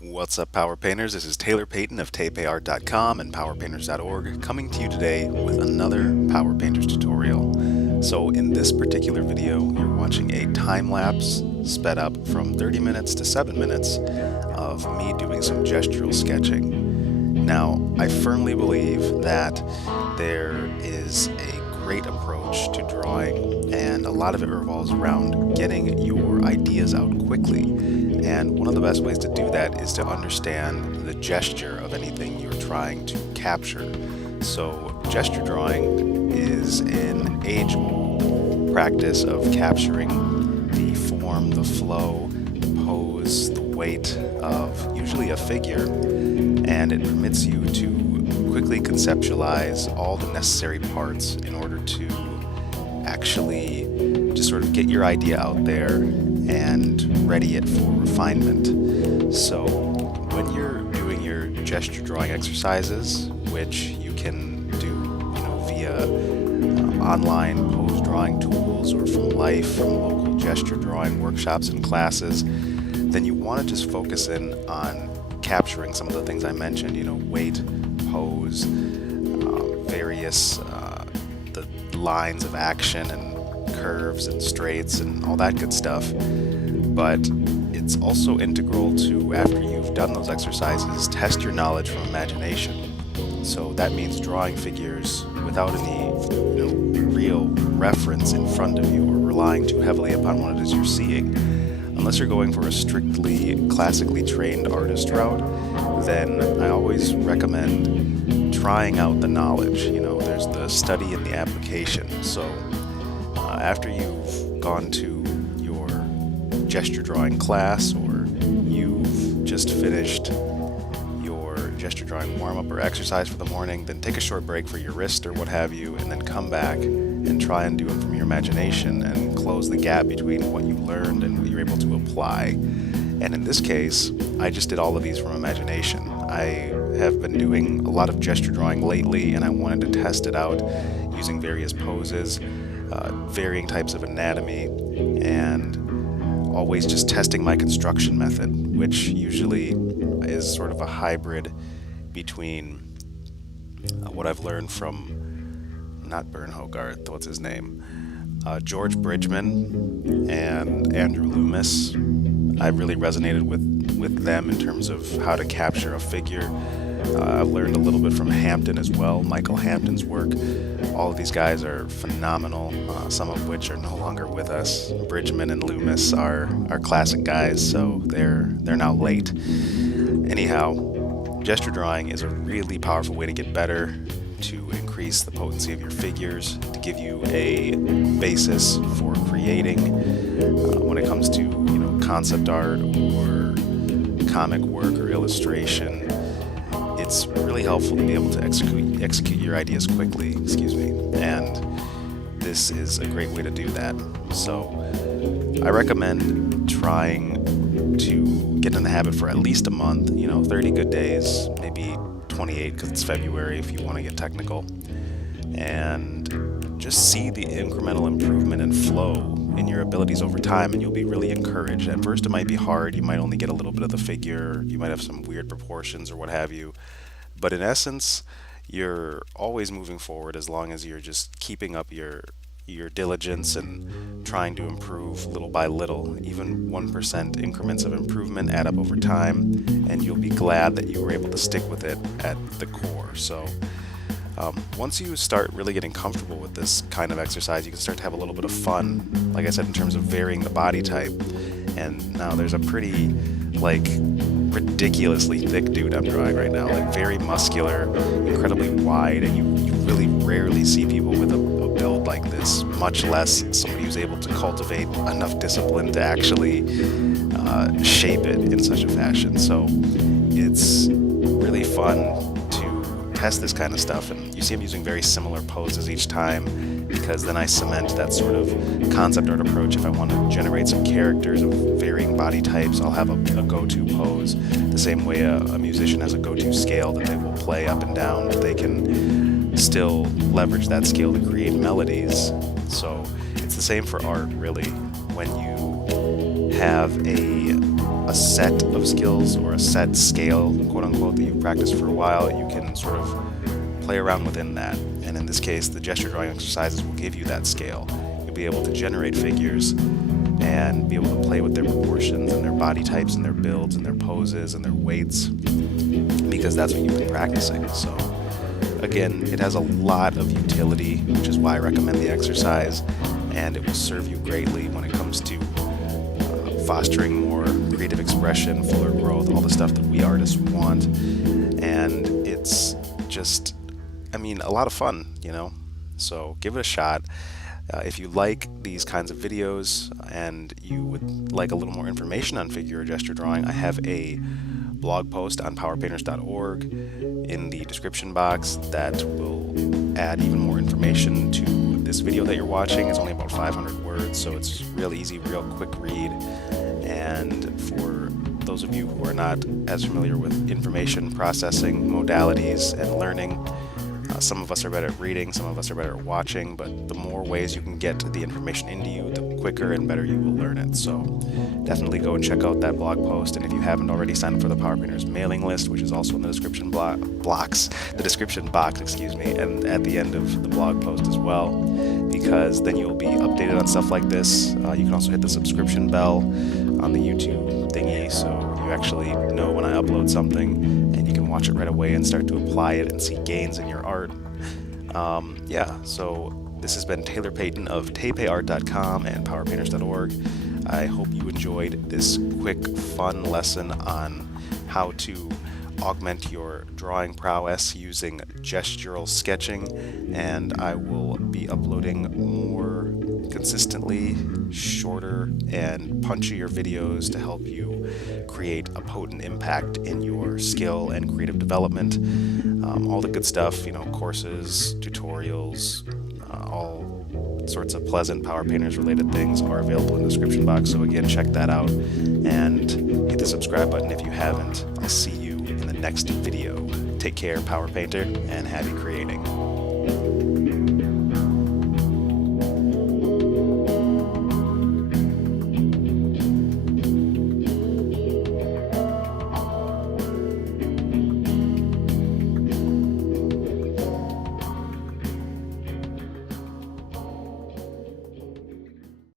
What's up, Power Painters? This is Taylor Payton of tapeart.com and powerpainters.org coming to you today with another Power Painters tutorial. So in this particular video, you're watching a time-lapse sped up from 30 minutes to 7 minutes of me doing some gestural sketching. Now, I firmly believe that there is a great approach to drawing, and a lot of it revolves around getting your ideas out quickly. And one of the best ways to do that is to understand the gesture of anything you're trying to capture. So gesture drawing is an age-old practice of capturing the form, the flow, the pose, the weight of usually a figure, and it permits you to quickly conceptualize all the necessary parts in order to actually just sort of get your idea out there and ready it for refinement. So when you're doing your gesture drawing exercises, which you can do, via online pose drawing tools or from life, from local gesture drawing workshops and classes, then you want to just focus in on capturing some of the things I mentioned, weight, pose, various the lines of action and curves and straights and all that good stuff. But it's also integral to, after you've done those exercises, test your knowledge from imagination. So that means drawing figures without any real reference in front of you or relying too heavily upon what it is you're seeing. Unless you're going for a strictly classically trained artist route, then I always recommend trying out the knowledge. There's the study and the application. So after you've gone to your gesture drawing class, or you've just finished your gesture drawing warm-up or exercise for the morning, then take a short break for your wrist or what have you, and then come back and try and do it from your imagination and close the gap between what you learned and what you're able to apply. And in this case, I just did all of these from imagination. I have been doing a lot of gesture drawing lately, and I wanted to test it out using various poses, varying types of anatomy, and always just testing my construction method, which usually is sort of a hybrid between what I've learned from, not Bern Hogarth, what's his name? George Bridgman and Andrew Loomis. I really resonated with them in terms of how to capture a figure. I've learned a little bit from Hampton as well, Michael Hampton's work. All of these guys are phenomenal, some of which are no longer with us. Bridgman and Loomis are classic guys, so they're now late. Anyhow, gesture drawing is a really powerful way to get better, to increase the potency of your figures, to give you a basis for creating. When it comes to concept art or comic work or illustration, it's really helpful to be able to execute your ideas quickly, and this is a great way to do that. So I recommend trying to get in the habit for at least a month, 30 good days, maybe 28 because it's February if you want to get technical, and just see the incremental improvement and flow in your abilities over time, and you'll be really encouraged. At first it might be hard, you might only get a little bit of the figure, you might have some weird proportions or what have you, but in essence you're always moving forward as long as you're just keeping up your diligence and trying to improve little by little. Even 1% increments of improvement add up over time, and you'll be glad that you were able to stick with it at the core. So once you start really getting comfortable with this kind of exercise, you can start to have a little bit of fun, like I said, in terms of varying the body type. And now there's a pretty, ridiculously thick dude I'm drawing right now, very muscular, incredibly wide, and you really rarely see people with a build like this, much less somebody who's able to cultivate enough discipline to actually shape it in such a fashion. So it's really fun test this kind of stuff, and you see I'm using very similar poses each time, because then I cement that sort of concept art approach. If I want to generate some characters of varying body types, I'll have a go-to pose, the same way a musician has a go-to scale that they will play up and down, but they can still leverage that scale to create melodies. So it's the same for art, really. When you have a a set of skills or a set scale, quote unquote, that you've practiced for a while, you can sort of play around within that. And in this case, the gesture drawing exercises will give you that scale. You'll be able to generate figures and be able to play with their proportions and their body types and their builds and their poses and their weights, because that's what you've been practicing. So again, it has a lot of utility, which is why I recommend the exercise, and it will serve you greatly when it comes to fostering more creative expression, fuller growth, all the stuff that we artists want. And it's just, a lot of fun, So give it a shot. If you like these kinds of videos and you would like a little more information on figure or gesture drawing, I have a blog post on powerpainters.org in the description box that will add even more information to this video that you're watching. It's only about 500 words, so it's real easy, real quick read. And for those of you who are not as familiar with information processing modalities and learning, some of us are better at reading, some of us are better at watching, but the more ways you can get the information into you, the quicker and better you will learn it. So definitely go and check out that blog post. And if you haven't already, sign up for the Power Painters mailing list, which is also in the description box, and at the end of the blog post as well, because then you'll be updated on stuff like this. You can also hit the subscription bell on the YouTube thingy, so you actually know when I upload something, and you can watch it right away and start to apply it and see gains in your art. So this has been Taylor Payton of tapeart.com and powerpainters.org. I hope you enjoyed this quick, fun lesson on how to augment your drawing prowess using gestural sketching, and I will be uploading more consistently, shorter and punchier videos to help you create a potent impact in your skill and creative development. All the good stuff, courses, tutorials, all sorts of pleasant Power Painters related things are available in the description box. So again, check that out and hit the subscribe button if you haven't. I'll see you in the next video. Take care, Power Painter, and happy creating.